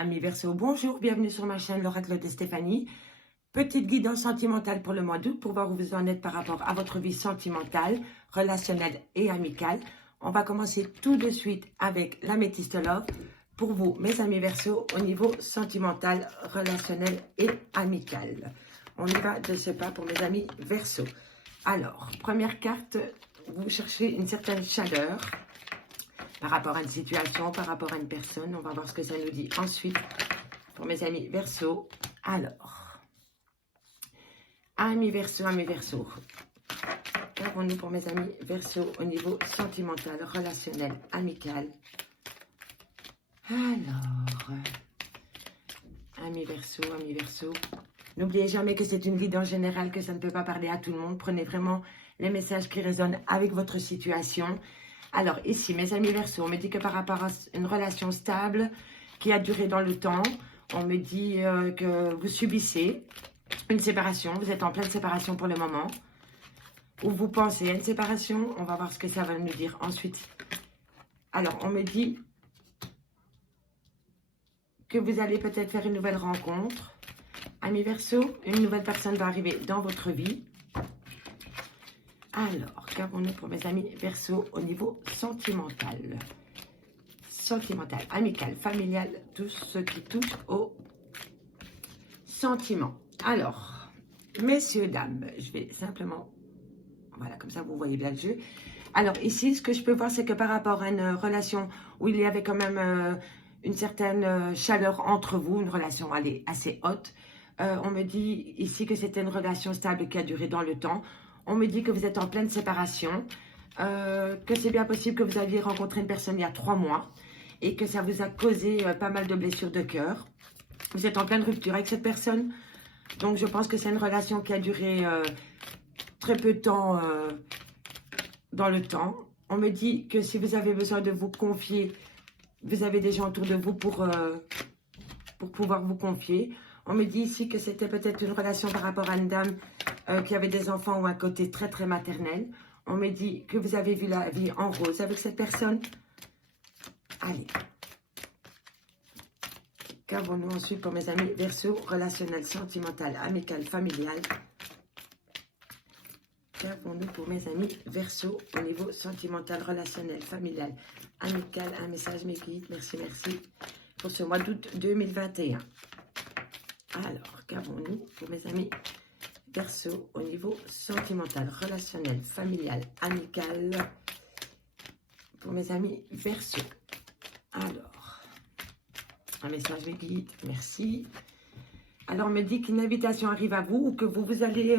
Amis Verseau, bonjour, bienvenue sur ma chaîne l'Oracle de Stéphanie. Petite guidance sentimentale pour le mois d'août pour voir où vous en êtes par rapport à votre vie sentimentale, relationnelle et amicale. On va commencer tout de suite avec l'améthyste love pour vous, mes amis Verseau, au niveau sentimental, relationnel et amical. On y va de ce pas pour mes amis Verseau. Alors, première carte, vous cherchez une certaine chaleur par rapport à une situation, par rapport à une personne. On va voir ce que ça nous dit ensuite pour mes amis Verseau. Alors, amis Verseau, qu'avons-nous pour mes amis Verseau au niveau sentimental, relationnel, amical? Alors, amis Verseau, n'oubliez jamais que c'est une guidance générale, que ça ne peut pas parler à tout le monde. Prenez vraiment les messages qui résonnent avec votre situation. Alors ici, mes amis Verseau, on me dit que par rapport à une relation stable qui a duré dans le temps, on me dit que vous subissez une séparation, vous êtes en pleine séparation pour le moment, ou vous pensez à une séparation. On va voir ce que ça va nous dire ensuite. Alors, on me dit que vous allez peut-être faire une nouvelle rencontre. Amis Verseau, une nouvelle personne va arriver dans votre vie. Alors, qu'avons-nous pour mes amis Verseau au niveau sentimental? Sentimental, amical, familial, tout ce qui touche au sentiment. Alors, messieurs, dames, je vais simplement... Voilà, comme ça, vous voyez bien le jeu. Alors, ici, ce que je peux voir, c'est que par rapport à une relation où il y avait quand même une certaine chaleur entre vous, une relation assez haute, on me dit ici que c'était une relation stable qui a duré dans le temps. On me dit que vous êtes en pleine séparation, que c'est bien possible que vous aviez rencontré une personne il y a 3 mois et que ça vous a causé pas mal de blessures de cœur. Vous êtes en pleine rupture avec cette personne. Donc, je pense que c'est une relation qui a duré très peu de temps dans le temps. On me dit que si vous avez besoin de vous confier, vous avez des gens autour de vous pour pouvoir vous confier. On me dit ici que c'était peut-être une relation par rapport à une dame qui avait des enfants ou un côté très très maternel. On me dit que vous avez vu la vie en rose avec cette personne. Allez. Qu'avons-nous ensuite pour mes amis Verseau, relationnel, sentimental, amical, familial? Qu'avons-nous pour mes amis Verseau au niveau sentimental, relationnel, familial, amical? Un message mes guides, merci pour ce mois d'août 2021. Alors, qu'avons-nous pour mes amis Verseau au niveau sentimental, relationnel, familial, amical? Pour mes amis Verseau. Alors, un message mes guides, merci. Alors, on me dit qu'une invitation arrive à vous ou que vous allez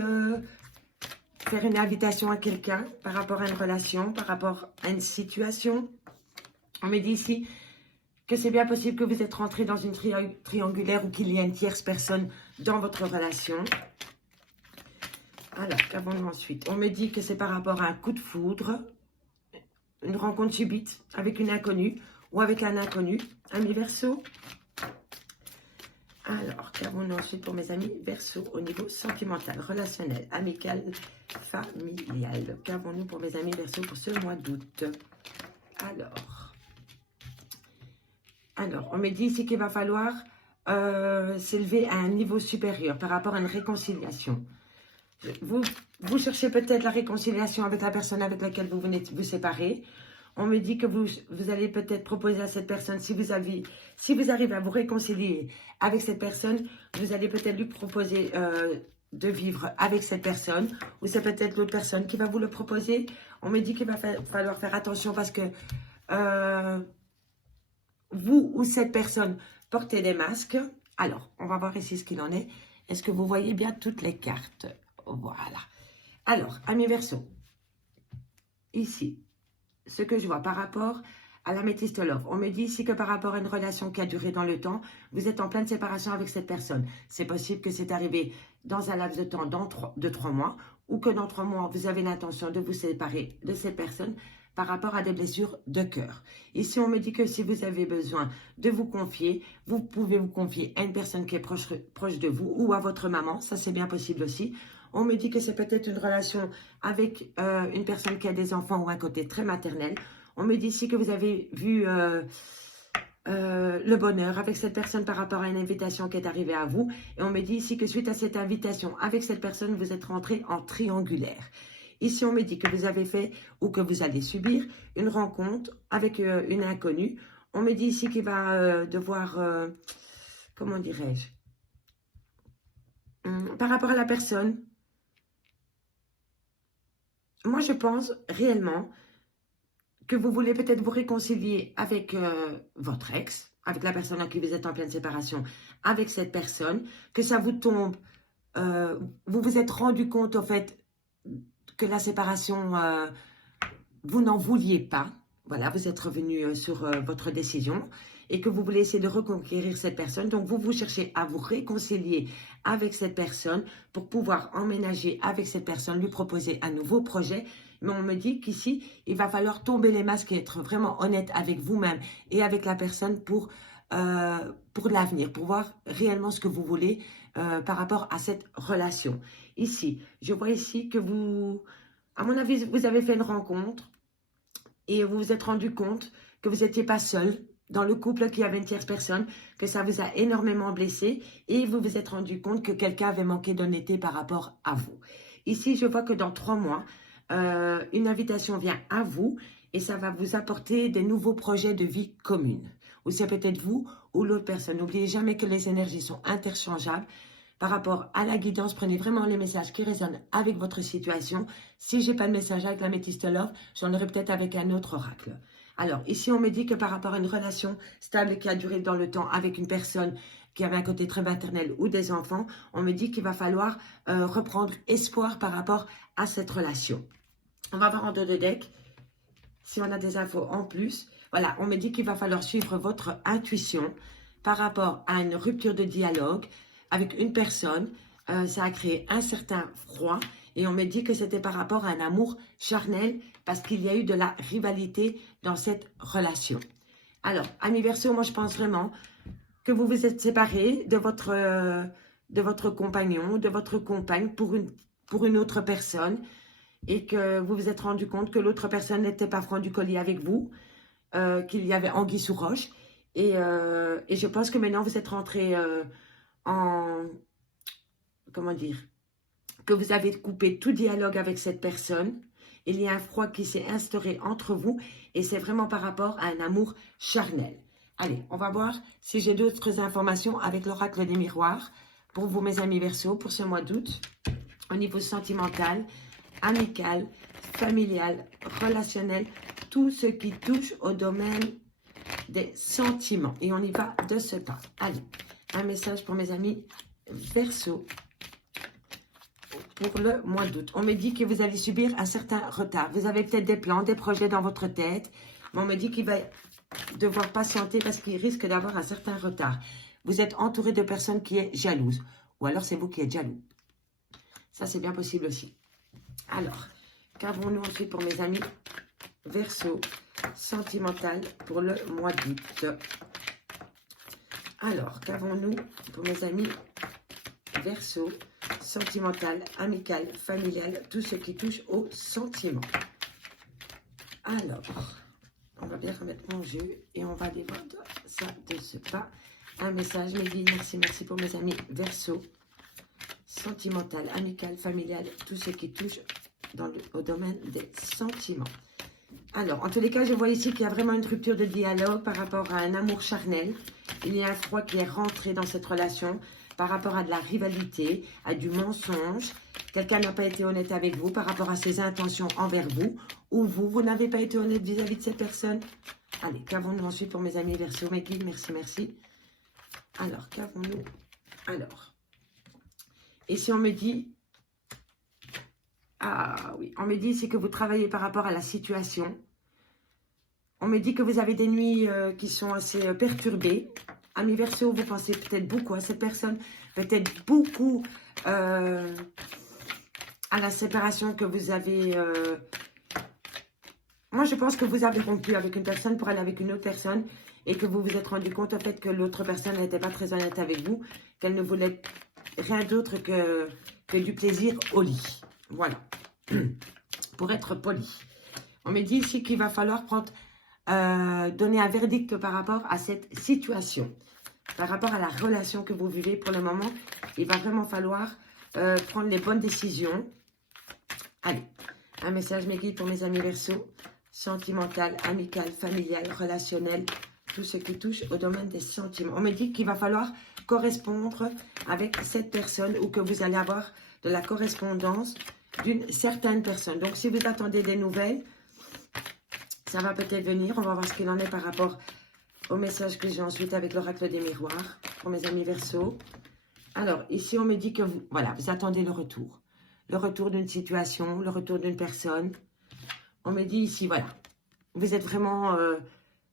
faire une invitation à quelqu'un par rapport à une relation, par rapport à une situation. On me dit ici que c'est bien possible que vous êtes rentré dans une triangulaire ou qu'il y a une tierce personne dans votre relation. Alors, qu'avons-nous ensuite? On me dit que c'est par rapport à un coup de foudre, une rencontre subite avec une inconnue ou avec un inconnu, amis Verseau. Alors, qu'avons-nous ensuite pour mes amis Verseau au niveau sentimental, relationnel, amical, familial? Qu'avons-nous pour mes amis Verseau pour ce mois d'août? Alors, on me dit ici qu'il va falloir s'élever à un niveau supérieur par rapport à une réconciliation. Vous cherchez peut-être la réconciliation avec la personne avec laquelle vous venez de vous séparer. On me dit que vous allez peut-être proposer à cette personne, si vous arrivez à vous réconcilier avec cette personne, vous allez peut-être lui proposer de vivre avec cette personne, ou c'est peut-être l'autre personne qui va vous le proposer. On me dit qu'il va falloir faire attention parce que vous ou cette personne portez des masques. Alors, on va voir ici ce qu'il en est. Est-ce que vous voyez bien toutes les cartes? Voilà. Alors, amis Verseau, ici, ce que je vois par rapport à l'améthyste love, on me dit ici que par rapport à une relation qui a duré dans le temps, vous êtes en pleine séparation avec cette personne. C'est possible que c'est arrivé dans un laps de temps de 3 mois ou que dans 3 mois, vous avez l'intention de vous séparer de cette personne par rapport à des blessures de cœur. Ici, on me dit que si vous avez besoin de vous confier, vous pouvez vous confier à une personne qui est proche de vous ou à votre maman. Ça, c'est bien possible aussi. On me dit que c'est peut-être une relation avec une personne qui a des enfants ou un côté très maternel. On me dit ici que vous avez vu le bonheur avec cette personne par rapport à une invitation qui est arrivée à vous. Et on me dit ici que suite à cette invitation avec cette personne, vous êtes rentré en triangulaire. Ici, on me dit que vous avez fait ou que vous allez subir une rencontre avec une inconnue. On me dit ici qu'il va devoir, comment dirais-je, par rapport à la personne, moi je pense réellement que vous voulez peut-être vous réconcilier avec votre ex, avec la personne à qui vous êtes en pleine séparation, avec cette personne, que ça vous tombe, vous vous êtes rendu compte au fait que la séparation, vous n'en vouliez pas, voilà, vous êtes revenu sur votre décision et que vous voulez essayer de reconquérir cette personne. Donc, vous cherchez à vous réconcilier avec cette personne pour pouvoir emménager avec cette personne, lui proposer un nouveau projet. Mais on me dit qu'ici, il va falloir tomber les masques et être vraiment honnête avec vous-même et avec la personne pour l'avenir, pour voir réellement ce que vous voulez par rapport à cette relation. Ici, je vois ici que vous, à mon avis, vous avez fait une rencontre et vous vous êtes rendu compte que vous n'étiez pas seul dans le couple, qu'il y avait une tierce personne, que ça vous a énormément blessé et vous vous êtes rendu compte que quelqu'un avait manqué d'honnêteté par rapport à vous. Ici, je vois que dans 3 mois, une invitation vient à vous et ça va vous apporter des nouveaux projets de vie commune. Ou c'est peut-être vous ou l'autre personne. N'oubliez jamais que les énergies sont interchangeables. Par rapport à la guidance, prenez vraiment les messages qui résonnent avec votre situation. Si je n'ai pas de message avec la métiste Love, j'en aurai peut-être avec un autre oracle. Alors, ici, on me dit que par rapport à une relation stable qui a duré dans le temps avec une personne qui avait un côté très maternel ou des enfants, on me dit qu'il va falloir reprendre espoir par rapport à cette relation. On va voir en dos de deck si on a des infos en plus. Voilà, on me dit qu'il va falloir suivre votre intuition par rapport à une rupture de dialogue avec une personne. Ça a créé un certain froid et on me dit que c'était par rapport à un amour charnel parce qu'il y a eu de la rivalité dans cette relation. Alors, amis Verseau, moi je pense vraiment que vous vous êtes séparés de votre compagnon, de votre compagne pour une autre personne et que vous vous êtes rendu compte que l'autre personne n'était pas franc du collier avec vous, qu'il y avait anguille sous roche. Et je pense que maintenant vous êtes rentrés comment dire, que vous avez coupé tout dialogue avec cette personne. Il y a un froid qui s'est instauré entre vous et c'est vraiment par rapport à un amour charnel. Allez, on va voir si j'ai d'autres informations avec l'oracle des miroirs pour vous, mes amis Verseau, pour ce mois d'août, au niveau sentimental, amical, familial, relationnel, tout ce qui touche au domaine des sentiments. Et on y va de ce pas. Allez, un message pour mes amis Verseau pour le mois d'août. On me dit que vous allez subir un certain retard. Vous avez peut-être des plans, des projets dans votre tête, mais on me dit qu'il va devoir patienter parce qu'il risque d'avoir un certain retard. Vous êtes entouré de personnes qui sont jalouses. Ou alors c'est vous qui êtes jaloux. Ça, c'est bien possible aussi. Alors, qu'avons-nous ensuite pour mes amis Verseau sentimental pour le mois d'août? Alors, qu'avons-nous pour mes amis Verseau sentimental, amical, familial, tout ce qui touche aux sentiments? Alors, on va bien remettre mon jeu et on va aller voir ça de ce pas. Un message, mes guides, merci pour mes amis Verseau sentimental, amical, familial, tout ce qui touche au domaine des sentiments. Alors, en tous les cas, je vois ici qu'il y a vraiment une rupture de dialogue par rapport à un amour charnel. Il y a un froid qui est rentré dans cette relation par rapport à de la rivalité, à du mensonge. Quelqu'un n'a pas été honnête avec vous par rapport à ses intentions envers vous. Ou vous n'avez pas été honnête vis-à-vis de cette personne. Allez, qu'avons-nous ensuite pour mes amis Verseau, mes guides, merci. Alors, qu'avons-nous? Alors, et si on me dit... Ah oui, on me dit c'est que vous travaillez par rapport à la situation. On me dit que vous avez des nuits qui sont assez perturbées. Amis Verseau, vous pensez peut-être beaucoup à cette personne, peut-être beaucoup à la séparation que vous avez... Moi, je pense que vous avez rompu avec une personne pour aller avec une autre personne et que vous vous êtes rendu compte en fait que l'autre personne n'était pas très honnête avec vous, qu'elle ne voulait rien d'autre que du plaisir au lit. Voilà, pour être poli. On me dit ici qu'il va falloir prendre donner un verdict par rapport à cette situation, par rapport à la relation que vous vivez pour le moment. Il va vraiment falloir prendre les bonnes décisions. Allez, un message mes guides pour mes amis Verseau, sentimental, amical, familial, relationnel, tout ce qui touche au domaine des sentiments. On me dit qu'il va falloir correspondre avec cette personne ou que vous allez avoir de la correspondance d'une certaine personne. Donc, si vous attendez des nouvelles, ça va peut-être venir. On va voir ce qu'il en est par rapport au message que j'ai ensuite avec l'oracle des miroirs pour mes amis Verseau. Alors, ici, on me dit que vous, voilà, vous attendez le retour. Le retour d'une situation, le retour d'une personne. On me dit ici, voilà, vous êtes vraiment...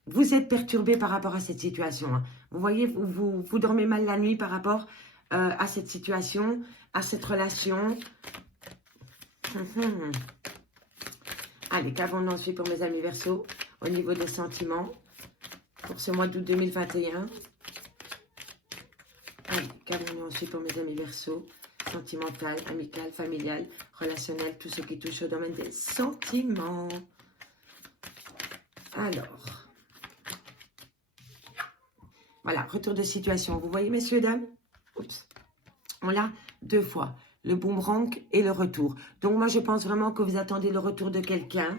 vous êtes perturbé par rapport à cette situation. Hein. Vous voyez, vous dormez mal la nuit par rapport à cette situation, à cette relation. Allez, qu'avons-nous ensuite pour mes amis Verseau au niveau des sentiments pour ce mois d'août 2021. Allez, qu'avons-nous ensuite pour mes amis Verseau, sentimental, amical, familial, relationnel, tout ce qui touche au domaine des sentiments. Alors, voilà, retour de situation. Vous voyez, messieurs, dames? Oups. On l'a deux fois. Le boomerang et le retour. Donc, moi, je pense vraiment que vous attendez le retour de quelqu'un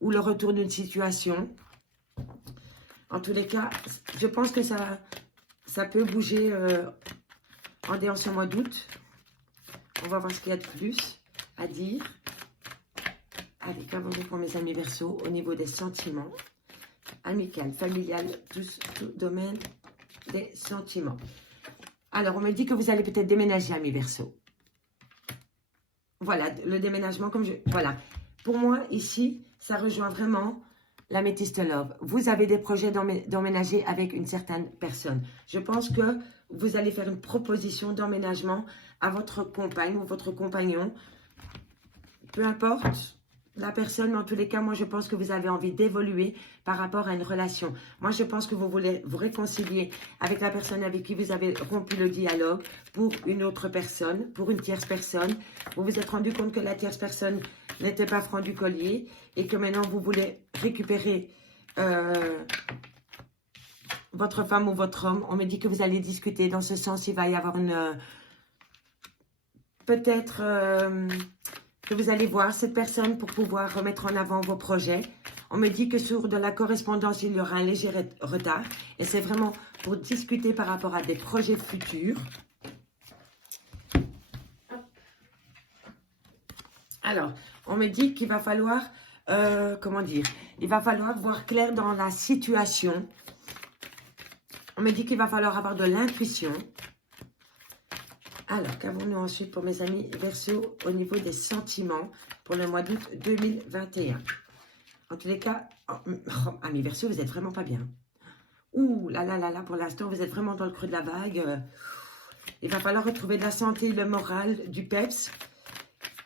ou le retour d'une situation. En tous les cas, je pense que ça peut bouger en ce mois d'août. On va voir ce qu'il y a de plus à dire. Allez, qu'avons-nous pour mes amis Verseau au niveau des sentiments? Amical, familial, tout domaine des sentiments. Alors, on me dit que vous allez peut-être déménager, amis Verseau. Voilà, le déménagement, comme je... Voilà. Pour moi, ici, ça rejoint vraiment l'améthyste love. Vous avez des projets d'emménager avec une certaine personne. Je pense que vous allez faire une proposition d'emménagement à votre compagne ou votre compagnon. Peu importe la personne, mais en tous les cas, moi, je pense que vous avez envie d'évoluer par rapport à une relation. Moi, je pense que vous voulez vous réconcilier avec la personne avec qui vous avez rompu le dialogue pour une autre personne, pour une tierce personne. Vous vous êtes rendu compte que la tierce personne n'était pas franc du collier et que maintenant, vous voulez récupérer votre femme ou votre homme. On me dit que vous allez discuter. Dans ce sens, il va y avoir une... peut-être... que vous allez voir cette personne pour pouvoir remettre en avant vos projets. On me dit que sur de la correspondance, il y aura un léger retard. Et c'est vraiment pour discuter par rapport à des projets futurs. Alors, on me dit qu'il va falloir, comment dire, il va falloir voir clair dans la situation. On me dit qu'il va falloir avoir de l'intuition. Alors, qu'avons-nous ensuite pour mes amis Verseau au niveau des sentiments pour le mois d'août 2021? En tous les cas, amis Verseau, vous n'êtes vraiment pas bien. Ouh là là là là, pour l'instant, vous êtes vraiment dans le creux de la vague. Il va falloir retrouver de la santé, le moral, du peps.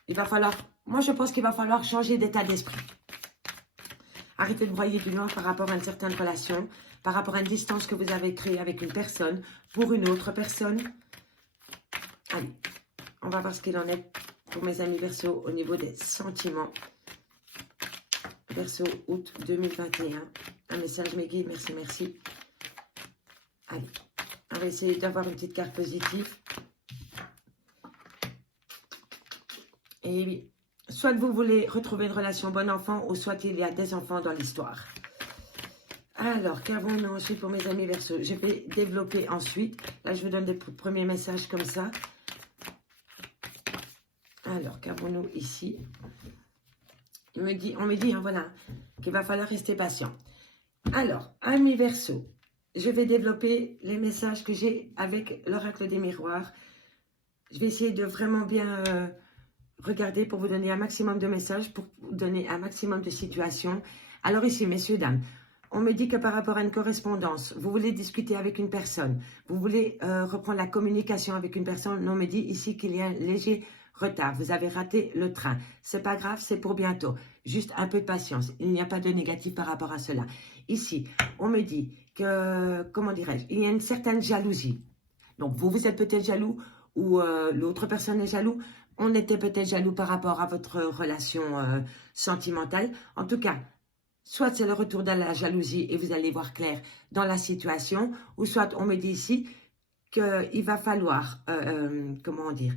Il va falloir, moi je pense qu'il va falloir changer d'état d'esprit. Arrêtez de broyer du noir par rapport à une certaine relation, par rapport à une distance que vous avez créée avec une personne pour une autre personne. Allez, on va voir ce qu'il en est pour mes amis Verseau au niveau des sentiments. Verseau, août 2021. Un message, mes guides, merci, merci. Allez, on va essayer d'avoir une petite carte positive. Et oui, soit vous voulez retrouver une relation bon enfant, ou soit il y a des enfants dans l'histoire. Alors, qu'avons-nous ensuite pour mes amis Verseau? Je vais développer ensuite. Là, je vous donne des premiers messages comme ça. Alors, qu'avons-nous ici? On me dit, hein, voilà, qu'il va falloir rester patient. Alors, amis Verseau, je vais développer les messages que j'ai avec l'oracle des miroirs. Je vais essayer de vraiment bien regarder pour vous donner un maximum de messages, pour vous donner un maximum de situations. Alors ici, messieurs, dames, on me dit que par rapport à une correspondance, vous voulez discuter avec une personne, vous voulez reprendre la communication avec une personne. On me dit ici qu'il y a un léger retard, vous avez raté le train. C'est pas grave, c'est pour bientôt. Juste un peu de patience. Il n'y a pas de négatif par rapport à cela. Ici, on me dit que, comment dirais-je, il y a une certaine jalousie. Donc, vous êtes peut-être jaloux ou l'autre personne est jaloux. On était peut-être jaloux par rapport à votre relation sentimentale. En tout cas, soit c'est le retour de la jalousie et vous allez voir clair dans la situation, ou soit on me dit ici qu'il va falloir, comment dire,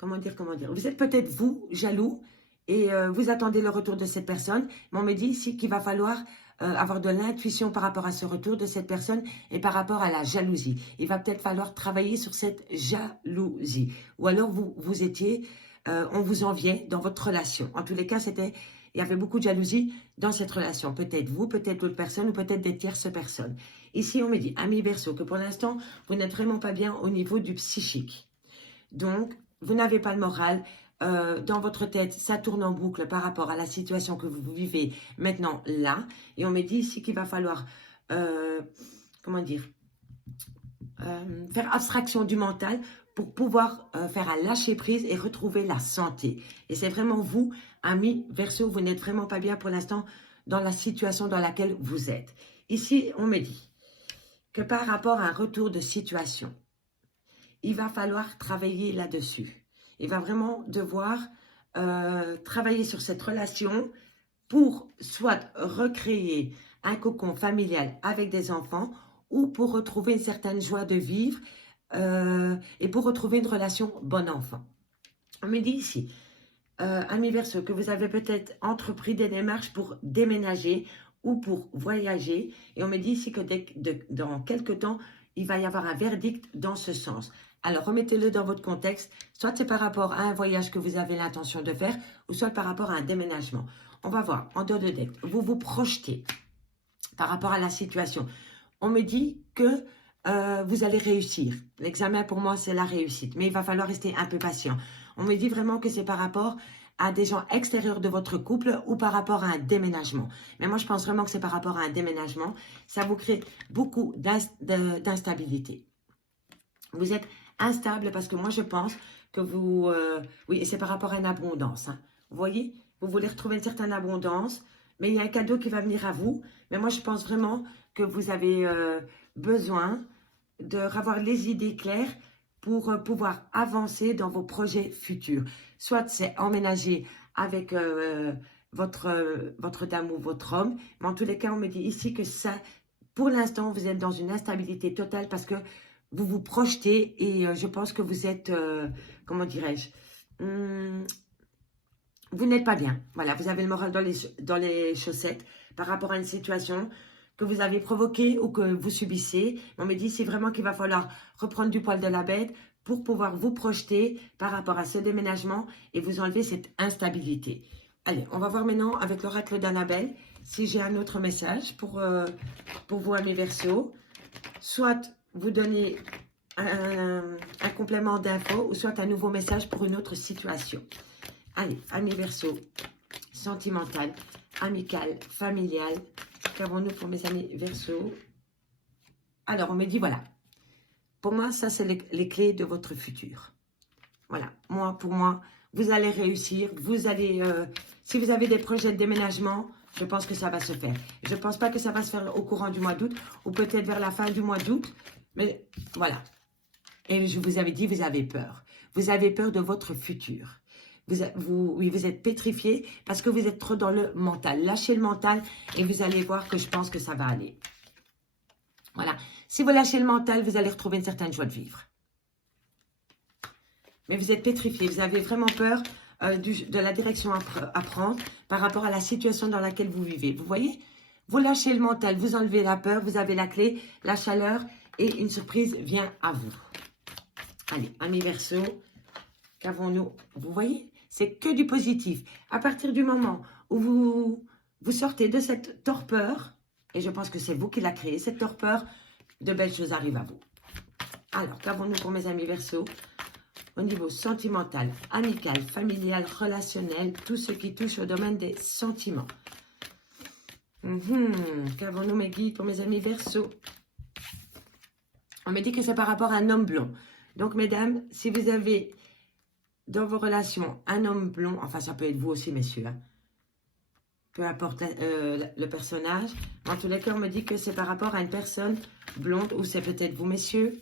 vous êtes peut-être vous, jaloux, et vous attendez le retour de cette personne, mais on me dit ici qu'il va falloir avoir de l'intuition par rapport à ce retour de cette personne et par rapport à la jalousie. Il va peut-être falloir travailler sur cette jalousie. Ou alors vous étiez, on vous enviait dans votre relation. En tous les cas, il y avait beaucoup de jalousie dans cette relation. Peut-être vous, peut-être d'autres personnes ou peut-être des tierces personnes. Ici, on me dit, ami Verseau, que pour l'instant, vous n'êtes vraiment pas bien au niveau du psychique. Donc, vous n'avez pas le moral. Dans votre tête, ça tourne en boucle par rapport à la situation que vous vivez maintenant là. Et on me dit ici qu'il va falloir, comment dire, faire abstraction du mental pour pouvoir faire un lâcher-prise et retrouver la santé. Et c'est vraiment vous, amis Verseau, vous n'êtes vraiment pas bien pour l'instant dans la situation dans laquelle vous êtes. Ici, on me dit que par rapport à un retour de situation, il va falloir travailler là-dessus. Il va vraiment devoir travailler sur cette relation pour soit recréer un cocon familial avec des enfants ou pour retrouver une certaine joie de vivre et pour retrouver une relation bon enfant. On me dit ici, ami Verseau, que vous avez peut-être entrepris des démarches pour déménager ou pour voyager. Et on me dit ici que dans quelques temps, il va y avoir un verdict dans ce sens. Alors, remettez-le dans votre contexte. Soit c'est par rapport à un voyage que vous avez l'intention de faire, ou soit par rapport à un déménagement. On va voir, en dos de deck, vous vous projetez par rapport à la situation. On me dit que vous allez réussir. L'examen, pour moi, c'est la réussite. Mais il va falloir rester un peu patient. On me dit vraiment que c'est par rapport à des gens extérieurs de votre couple ou par rapport à un déménagement. Mais moi, je pense vraiment que c'est par rapport à un déménagement. Ça vous crée beaucoup d'instabilité. Vous êtes instable parce que moi, je pense que vous... oui, et c'est par rapport à une abondance. Hein. Vous voyez, vous voulez retrouver une certaine abondance, mais il y a un cadeau qui va venir à vous. Mais moi, je pense vraiment que vous avez besoin de avoir les idées claires pour pouvoir avancer dans vos projets futurs. Soit c'est emménager avec votre dame ou votre homme, mais en tous les cas, on me dit ici que ça, pour l'instant, vous êtes dans une instabilité totale parce que vous vous projetez et je pense que vous êtes, comment dirais-je, vous n'êtes pas bien. Voilà, vous avez le moral dans les chaussettes par rapport à une situation que vous avez provoquée ou que vous subissez. On me dit, c'est vraiment qu'il va falloir reprendre du poil de la bête pour pouvoir vous projeter par rapport à ce déménagement et vous enlever cette instabilité. Allez, on va voir maintenant avec l'oracle d'Annabelle si j'ai un autre message pour vous, amis Verseaux. Soit vous donnez un complément d'info ou soit un nouveau message pour une autre situation. Allez, amis Verseaux, sentimental, amical, familial. Qu'avons-nous pour mes amis Verseaux? Alors, on me dit, voilà. Pour moi, ça, c'est les clés de votre futur. Voilà. Pour moi, vous allez réussir. Vous allez, si vous avez des projets de déménagement, je pense que ça va se faire. Je ne pense pas que ça va se faire au courant du mois d'août ou peut-être vers la fin du mois d'août. Mais voilà. Et je vous avais dit, vous avez peur. Vous avez peur de votre futur. Oui, vous êtes pétrifié parce que vous êtes trop dans le mental. Lâchez le mental et vous allez voir que je pense que ça va aller. Voilà. Si vous lâchez le mental, vous allez retrouver une certaine joie de vivre. Mais vous êtes pétrifié. Vous avez vraiment peur de la direction à prendre par rapport à la situation dans laquelle vous vivez. Vous voyez? Vous lâchez le mental, vous enlevez la peur, vous avez la clé, la chaleur et une surprise vient à vous. Allez, amis Verseaux, qu'avons-nous? Vous voyez? C'est que du positif. À partir du moment où vous sortez de cette torpeur, et je pense que c'est vous qui l'a créée, cette torpeur, de belles choses arrivent à vous. Alors, qu'avons-nous pour mes amis Verseaux? Au niveau sentimental, amical, familial, relationnel, tout ce qui touche au domaine des sentiments. Qu'avons-nous mes guides pour mes amis Verseaux? On me dit que c'est par rapport à un homme blond. Donc, mesdames, si vous avez dans vos relations un homme blond, enfin, ça peut être vous aussi, messieurs, hein, peu importe le personnage. En tous les cas, on me dit que c'est par rapport à une personne blonde, ou c'est peut-être vous, messieurs.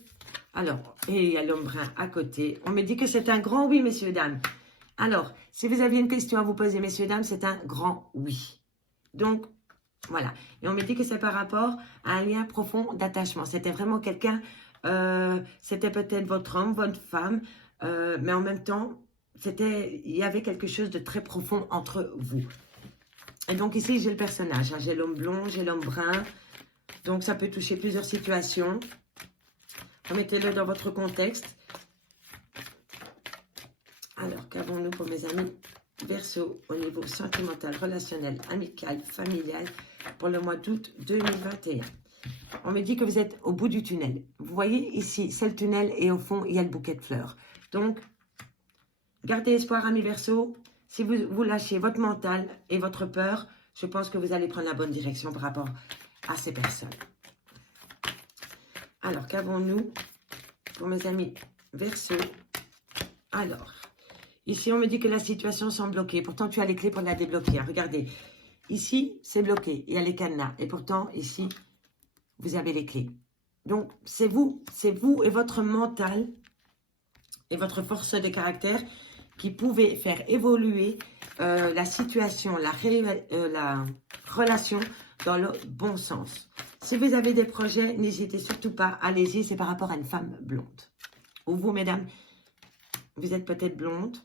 Alors, et il y a l'homme brun à côté. On me dit que c'est un grand oui, messieurs, dames. Alors, si vous aviez une question à vous poser, messieurs, dames, c'est un grand oui. Donc, voilà. Et on me dit que c'est par rapport à un lien profond d'attachement. C'était vraiment quelqu'un, c'était peut-être votre homme, votre femme, mais en même temps, il y avait quelque chose de très profond entre vous. Et donc ici, j'ai le personnage. Hein. J'ai l'homme blond, j'ai l'homme brun. Donc, ça peut toucher plusieurs situations. Remettez-le dans votre contexte. Alors, qu'avons-nous pour mes amis Verseau au niveau sentimental, relationnel, amical, familial pour le mois d'août 2021? On me dit que vous êtes au bout du tunnel. Vous voyez ici, c'est le tunnel et au fond, il y a le bouquet de fleurs. Donc, gardez espoir, amis Verseau. Si vous lâchez votre mental et votre peur, je pense que vous allez prendre la bonne direction par rapport à ces personnes. Alors, qu'avons-nous pour mes amis Verseau? Alors, ici, on me dit que la situation semble bloquée. Pourtant, tu as les clés pour la débloquer. Hein. Regardez, ici, c'est bloqué. Il y a les cadenas. Et pourtant, ici, vous avez les clés. Donc, c'est vous et votre mental et votre force de caractère qui pouvez faire évoluer la situation, la relation dans le bon sens. Si vous avez des projets, n'hésitez surtout pas, allez-y, c'est par rapport à une femme blonde. Ou vous, mesdames, vous êtes peut-être blonde.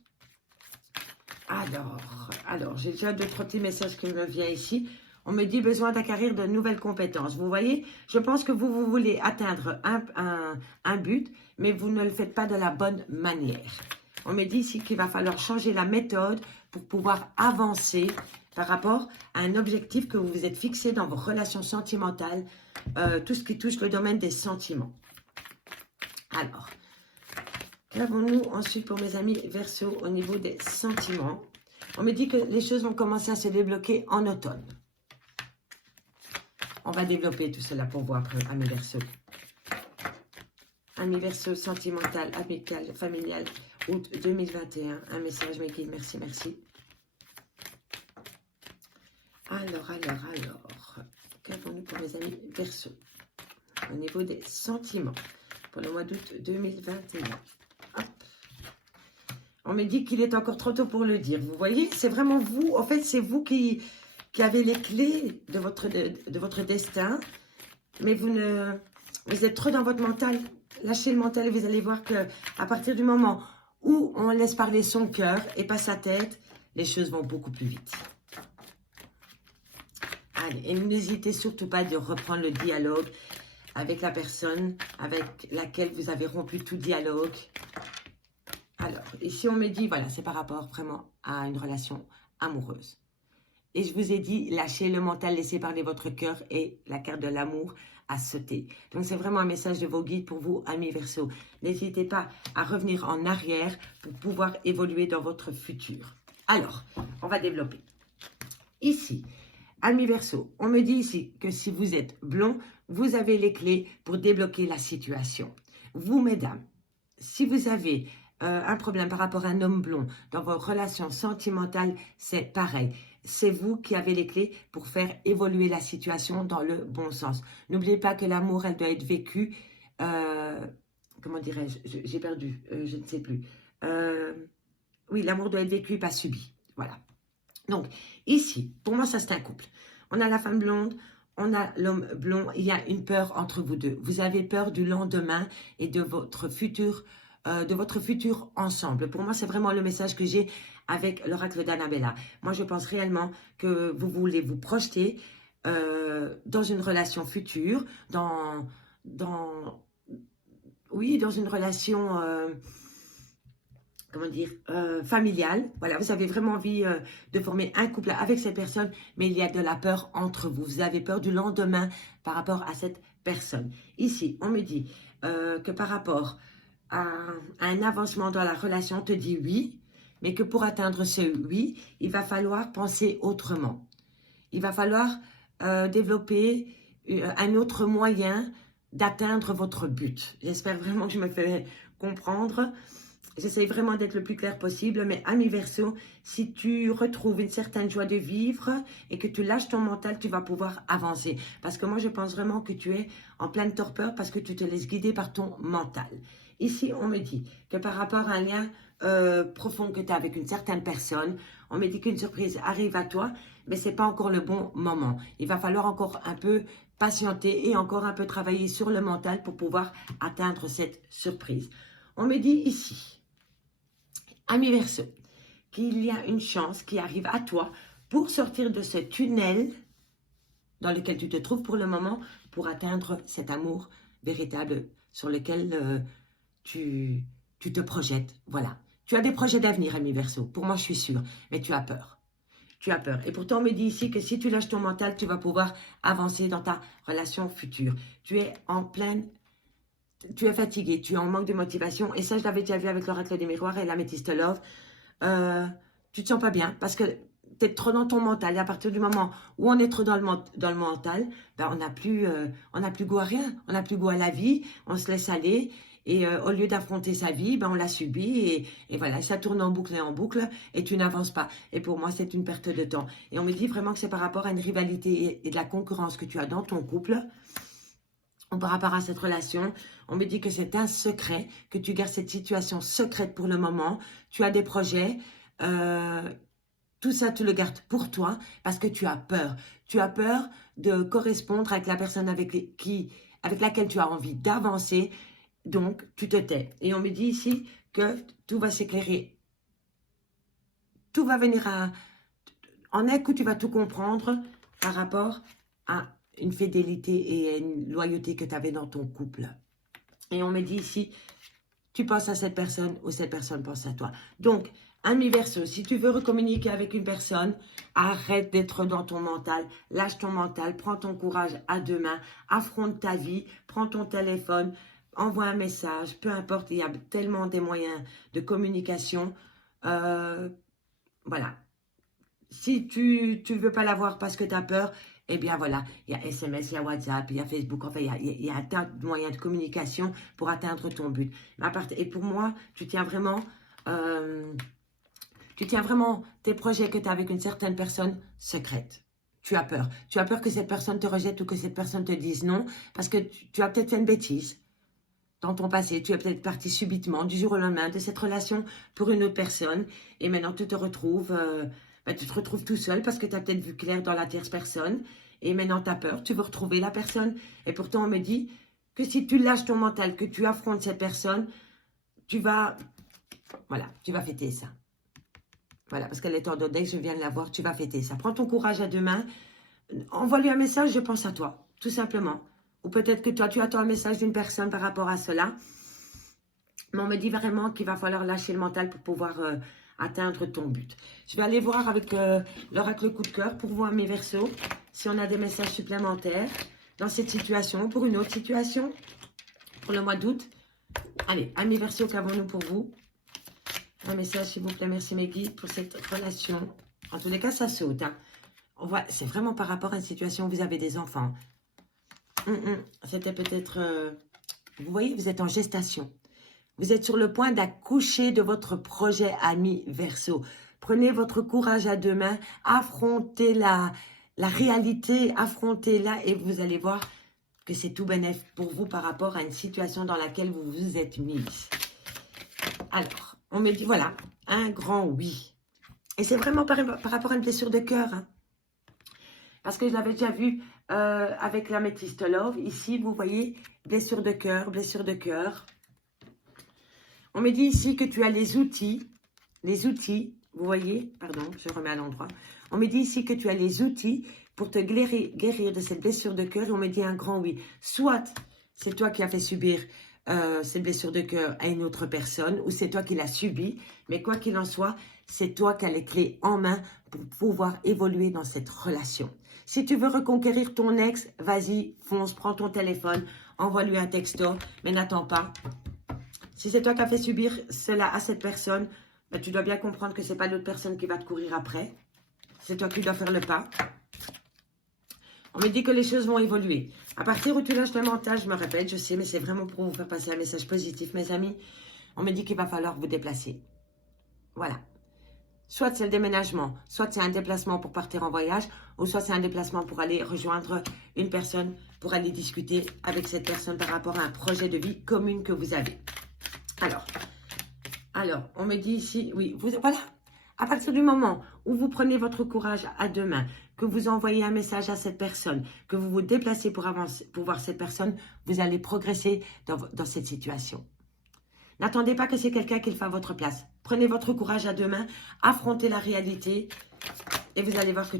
Alors, j'ai déjà deux, trois petits messages qui me viennent ici. On me dit besoin d'acquérir de nouvelles compétences. Vous voyez, je pense que vous voulez atteindre un but, mais vous ne le faites pas de la bonne manière. On me dit ici qu'il va falloir changer la méthode pour pouvoir avancer par rapport à un objectif que vous vous êtes fixé dans vos relations sentimentales, tout ce qui touche le domaine des sentiments. Alors, qu'avons-nous ensuite pour mes amis Verseau au niveau des sentiments? On me dit que les choses vont commencer à se débloquer en automne. On va développer tout cela pour vous après, amis Verseau. Amis Verseau, sentimental, amical, familial, août 2021. Un message, mes guides, merci, merci. Alors, qu'avons-nous pour mes amis Verseau au niveau des sentiments pour le mois d'août 2021? Hop. On me dit qu'il est encore trop tôt pour le dire. Vous voyez, c'est vraiment vous. En fait, c'est vous qui avez les clés de votre destin. Mais vous êtes trop dans votre mental. Lâchez le mental et vous allez voir qu'à partir du moment où on laisse parler son cœur et pas sa tête, les choses vont beaucoup plus vite. Allez, et n'hésitez surtout pas de reprendre le dialogue avec la personne avec laquelle vous avez rompu tout dialogue. Alors, ici on me dit, voilà, c'est par rapport vraiment à une relation amoureuse. Et je vous ai dit, lâchez le mental, laissez parler votre cœur et la carte de l'amour a sauté. Donc, c'est vraiment un message de vos guides pour vous, amis Verseau. N'hésitez pas à revenir en arrière pour pouvoir évoluer dans votre futur. Alors, on va développer. Ici, amis Verseau, on me dit ici que si vous êtes blond, vous avez les clés pour débloquer la situation. Vous, mesdames, si vous avez un problème par rapport à un homme blond dans vos relations sentimentales, c'est pareil. C'est vous qui avez les clés pour faire évoluer la situation dans le bon sens. N'oubliez pas que l'amour, elle doit être vécue, comment dirais-je, j'ai perdu, je ne sais plus. Oui, l'amour doit être vécu, pas subi. Voilà. Donc, ici, pour moi, ça c'est un couple. On a la femme blonde, on a l'homme blond, il y a une peur entre vous deux. Vous avez peur du lendemain et de votre futur ensemble. Pour moi, c'est vraiment le message que j'ai avec l'oracle d'Annabella. Moi, je pense réellement que vous voulez vous projeter dans une relation future, dans une relation, comment dire, familiale. Voilà, vous avez vraiment envie de former un couple avec cette personne, mais il y a de la peur entre vous. Vous avez peur du lendemain par rapport à cette personne. Ici, on me dit que par rapport à un avancement dans la relation, on te dit oui, mais que pour atteindre ce oui, il va falloir penser autrement. Il va falloir développer un autre moyen d'atteindre votre but. J'espère vraiment que je me fais comprendre. J'essaie vraiment d'être le plus clair possible, mais ami Verseau, si tu retrouves une certaine joie de vivre et que tu lâches ton mental, tu vas pouvoir avancer. Parce que moi, je pense vraiment que tu es en pleine torpeur parce que tu te laisses guider par ton mental. Ici, on me dit que par rapport à un lien profond que tu as avec une certaine personne, on me dit qu'une surprise arrive à toi, mais ce n'est pas encore le bon moment. Il va falloir encore un peu patienter et encore un peu travailler sur le mental pour pouvoir atteindre cette surprise. On me dit ici, ami Verseau, qu'il y a une chance qui arrive à toi pour sortir de ce tunnel dans lequel tu te trouves pour le moment, pour atteindre cet amour véritable sur lequel tu te projettes. Voilà. Tu as des projets d'avenir, ami Verseau. Pour moi, je suis sûre. Mais tu as peur. Tu as peur. Et pourtant, on me dit ici que si tu lâches ton mental, tu vas pouvoir avancer dans ta relation future. Tu es en pleine... Tu es fatigué. Tu es en manque de motivation. Et ça, je l'avais déjà vu avec l'oracle des miroirs et l'améthyste love. Tu te sens pas bien parce que tu es trop dans ton mental. Et à partir du moment où on est trop dans le mental, ben on n'a plus goût à rien. On n'a plus goût à la vie. On se laisse aller. Et au lieu d'affronter sa vie, ben on la subit. Et voilà, ça tourne en boucle et tu n'avances pas. Et pour moi, c'est une perte de temps. Et on me dit vraiment que c'est par rapport à une rivalité et de la concurrence que tu as dans ton couple. Ou par rapport à cette relation, on me dit que c'est un secret, que tu gardes cette situation secrète pour le moment. Tu as des projets. Tout ça, tu le gardes pour toi parce que tu as peur. Tu as peur de correspondre avec la personne avec laquelle tu as envie d'avancer. Donc, tu te tais. Et on me dit ici que tout va s'éclairer. Tout va venir en un coup, tu vas tout comprendre par rapport à une fidélité et à une loyauté que tu avais dans ton couple. Et on me dit ici, tu penses à cette personne ou cette personne pense à toi. Donc, ami Verseau, si tu veux recommuniquer avec une personne, arrête d'être dans ton mental, lâche ton mental, prends ton courage à deux mains, affronte ta vie, prends ton téléphone, envoie un message, peu importe, il y a tellement des moyens de communication. Voilà. Si tu ne veux pas l'avoir parce que tu as peur, eh bien voilà, il y a SMS, il y a WhatsApp, il y a Facebook, enfin il y a un tas de moyens de communication pour atteindre ton but. Et pour moi, tu tiens vraiment tes projets que tu as avec une certaine personne secrète. Tu as peur. Tu as peur que cette personne te rejette ou que cette personne te dise non parce que tu as peut-être fait une bêtise. Dans ton passé, tu es peut-être parti subitement, du jour au lendemain, de cette relation pour une autre personne. Et maintenant, tu te retrouves tout seul parce que tu as peut-être vu clair dans la tierce personne. Et maintenant, tu as peur, tu veux retrouver la personne. Et pourtant, on me dit que si tu lâches ton mental, que tu affrontes cette personne, tu vas fêter ça. Voilà, parce qu'elle est ordonnée, je viens de la voir, tu vas fêter ça. Prends ton courage à deux mains, envoie-lui un message, je pense à toi, tout simplement. Ou peut-être que toi, tu attends un message d'une personne par rapport à cela. Mais on me dit vraiment qu'il va falloir lâcher le mental pour pouvoir atteindre ton but. Je vais aller voir avec l'oracle coup de cœur pour voir mes Verseaux, si on a des messages supplémentaires dans cette situation, pour une autre situation, pour le mois d'août. Allez, amis Verseaux, qu'avons-nous pour vous? Un message, s'il vous plaît, merci mes guides, pour cette relation. En tous les cas, ça saute. Hein. C'est vraiment par rapport à une situation où vous avez des enfants. C'était peut-être... vous voyez, vous êtes en gestation. Vous êtes sur le point d'accoucher de votre projet, ami Verseau. Prenez votre courage à deux mains, affrontez la réalité, affrontez-la et vous allez voir que c'est tout bénéfique pour vous par rapport à une situation dans laquelle vous vous êtes mise. Alors, on me dit, voilà, un grand oui. Et c'est vraiment par rapport à une blessure de cœur. Hein. Parce que je l'avais déjà vu avec l'améthyste love. Ici, vous voyez, blessure de cœur, blessure de cœur. On me dit ici que tu as les outils, vous voyez, pardon, je remets à l'endroit. On me dit ici que tu as les outils pour te guérir de cette blessure de cœur. Et on me dit un grand oui. Soit c'est toi qui as fait subir cette blessure de cœur à une autre personne, ou c'est toi qui l'as subie. Mais quoi qu'il en soit, c'est toi qui as les clés en main pour pouvoir évoluer dans cette relation. Si tu veux reconquérir ton ex, vas-y, fonce, prends ton téléphone, envoie-lui un texto, mais n'attends pas. Si c'est toi qui as fait subir cela à cette personne, ben, tu dois bien comprendre que ce n'est pas l'autre personne qui va te courir après. C'est toi qui dois faire le pas. On me dit que les choses vont évoluer. À partir où tu lâches le mental, je me répète, je sais, mais c'est vraiment pour vous faire passer un message positif, mes amis. On me dit qu'il va falloir vous déplacer. Voilà. Soit c'est le déménagement, soit c'est un déplacement pour partir en voyage, ou soit c'est un déplacement pour aller rejoindre une personne, pour aller discuter avec cette personne par rapport à un projet de vie commune que vous avez. Alors, on me dit ici, oui, voilà. À partir du moment où vous prenez votre courage à deux mains, que vous envoyez un message à cette personne, que vous vous déplacez pour avancer, pour voir cette personne, vous allez progresser dans cette situation. N'attendez pas que c'est quelqu'un qui le fasse à votre place. Prenez votre courage à deux mains, affrontez la réalité et vous allez voir que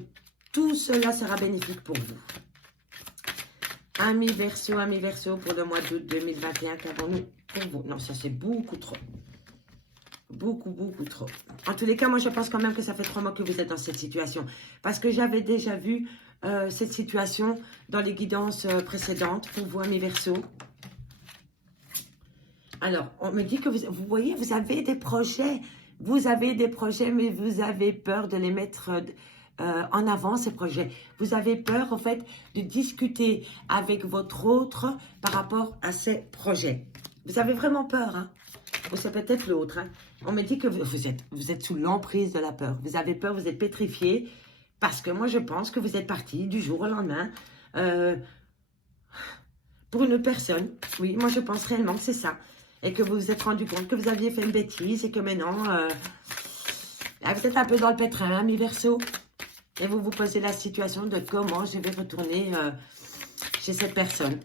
tout cela sera bénéfique pour vous. Amis Verseau, pour le mois d'août 2021, qu'avons-nous pour vous? Non, ça c'est beaucoup trop. Beaucoup trop. En tous les cas, moi je pense quand même que ça fait 3 mois que vous êtes dans cette situation. Parce que j'avais déjà vu cette situation dans les guidances précédentes pour vous, amis Verseau. Alors, on me dit que vous voyez, vous avez des projets. Vous avez des projets, mais vous avez peur de les mettre en avant, ces projets. Vous avez peur, en fait, de discuter avec votre autre par rapport à ces projets. Vous avez vraiment peur, hein? Ou c'est peut-être l'autre, hein? On me dit que vous êtes sous l'emprise de la peur. Vous avez peur, vous êtes pétrifié. Parce que moi, je pense que vous êtes parti du jour au lendemain pour une autre personne. Oui, moi, je pense réellement que c'est ça. Et que vous vous êtes rendu compte que vous aviez fait une bêtise et que maintenant, vous êtes un peu dans le pétrin, hein, mi Verseau. Et vous vous posez la situation de comment je vais retourner chez cette personne.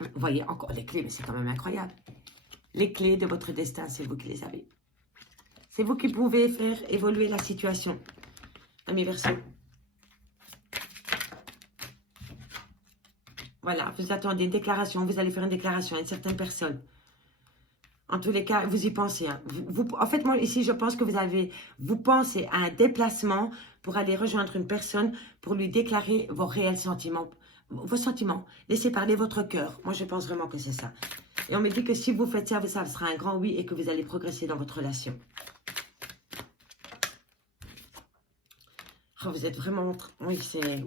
Vous voyez, encore les clés, mais c'est quand même incroyable. Les clés de votre destin, c'est vous qui les avez. C'est vous qui pouvez faire évoluer la situation, ami Verseau. Voilà, vous attendez une déclaration, vous allez faire une déclaration à une certaine personne. En tous les cas, vous y pensez. Hein. En fait, moi, ici, je pense que vous pensez à un déplacement pour aller rejoindre une personne, pour lui déclarer vos réels sentiments. Vos sentiments. Laissez parler votre cœur. Moi, je pense vraiment que c'est ça. Et on me dit que si vous faites ça, ça sera un grand oui et que vous allez progresser dans votre relation. Oh, vous êtes vraiment... Oui, c'est...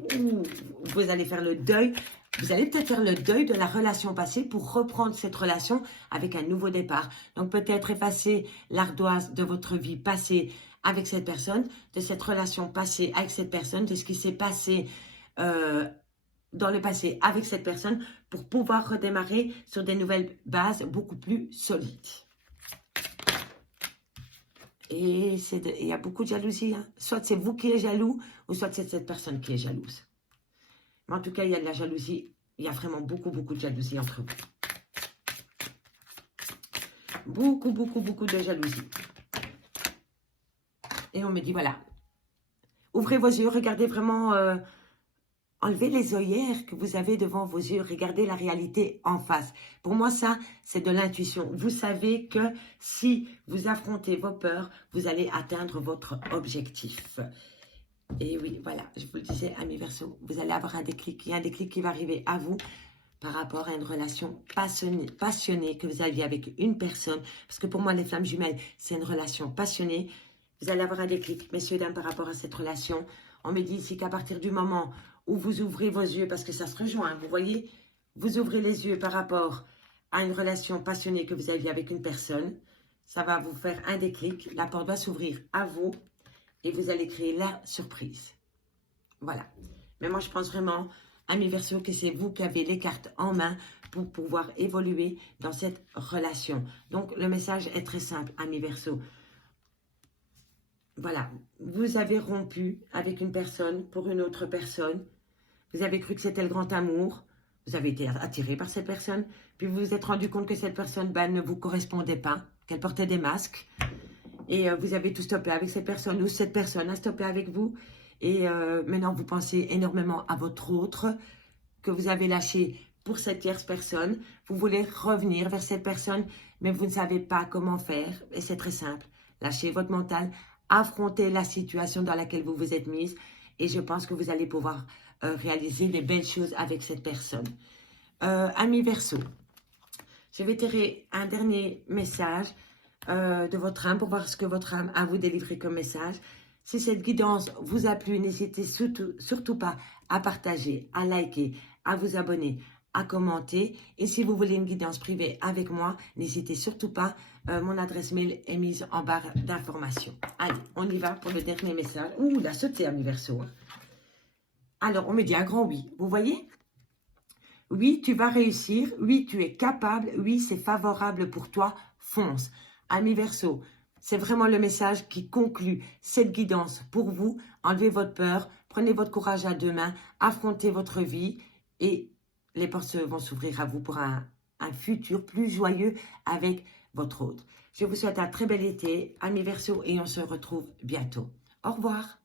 Vous allez faire le deuil. Vous allez peut-être faire le deuil de la relation passée pour reprendre cette relation avec un nouveau départ. Donc, peut-être effacer l'ardoise de votre vie passée avec cette personne, de cette relation passée avec cette personne, de ce qui s'est passé dans le passé avec cette personne pour pouvoir redémarrer sur des nouvelles bases beaucoup plus solides. Et il y a beaucoup de jalousie. Hein. Soit c'est vous qui êtes jaloux, ou soit c'est cette personne qui est jalouse. Mais en tout cas, il y a de la jalousie. Il y a vraiment beaucoup de jalousie entre vous. Beaucoup de jalousie. Et on me dit, voilà. Ouvrez vos yeux, regardez vraiment... enlevez les œillères que vous avez devant vos yeux. Regardez la réalité en face. Pour moi, ça, c'est de l'intuition. Vous savez que si vous affrontez vos peurs, vous allez atteindre votre objectif. Et oui, voilà, je vous le disais, amis Verseau, vous allez avoir un déclic. Il y a un déclic qui va arriver à vous par rapport à une relation passionnée que vous aviez avec une personne. Parce que pour moi, les flammes jumelles, c'est une relation passionnée. Vous allez avoir un déclic, messieurs, dames, par rapport à cette relation. On me dit ici qu'à partir du moment où vous ouvrez vos yeux, parce que ça se rejoint, vous voyez, vous ouvrez les yeux par rapport à une relation passionnée que vous aviez avec une personne, ça va vous faire un déclic, la porte va s'ouvrir à vous et vous allez créer la surprise. Voilà. Mais moi, je pense vraiment, amis Verseau, que c'est vous qui avez les cartes en main pour pouvoir évoluer dans cette relation. Donc, le message est très simple, amis Verseau. Voilà, vous avez rompu avec une personne pour une autre personne. Vous avez cru que c'était le grand amour. Vous avez été attiré par cette personne. Puis vous vous êtes rendu compte que cette personne ne vous correspondait pas, qu'elle portait des masques. Et vous avez tout stoppé avec cette personne ou cette personne a stoppé avec vous. Et maintenant, vous pensez énormément à votre autre que vous avez lâché pour cette tierce personne. Vous voulez revenir vers cette personne, mais vous ne savez pas comment faire. Et c'est très simple. Lâchez votre mental. Affrontez la situation dans laquelle vous vous êtes mise et je pense que vous allez pouvoir réaliser des belles choses avec cette personne. Amis Verseau, je vais tirer un dernier message de votre âme pour voir ce que votre âme a à vous délivrer comme message. Si cette guidance vous a plu, n'hésitez surtout pas à partager, à liker, à vous abonner, à commenter. Et si vous voulez une guidance privée avec moi, n'hésitez surtout pas. Mon adresse mail est mise en barre d'informations. Allez, on y va pour le dernier message. Ouh, il a sauté, ami Verseau. Alors, on me dit un grand oui. Vous voyez? Oui, tu vas réussir. Oui, tu es capable. Oui, c'est favorable pour toi. Fonce. Ami Verseau, c'est vraiment le message qui conclut cette guidance pour vous. Enlevez votre peur. Prenez votre courage à deux mains. Affrontez votre vie. Et les portes vont s'ouvrir à vous pour un futur plus joyeux avec votre hôte. Je vous souhaite un très bel été, amis Verseau, et on se retrouve bientôt. Au revoir.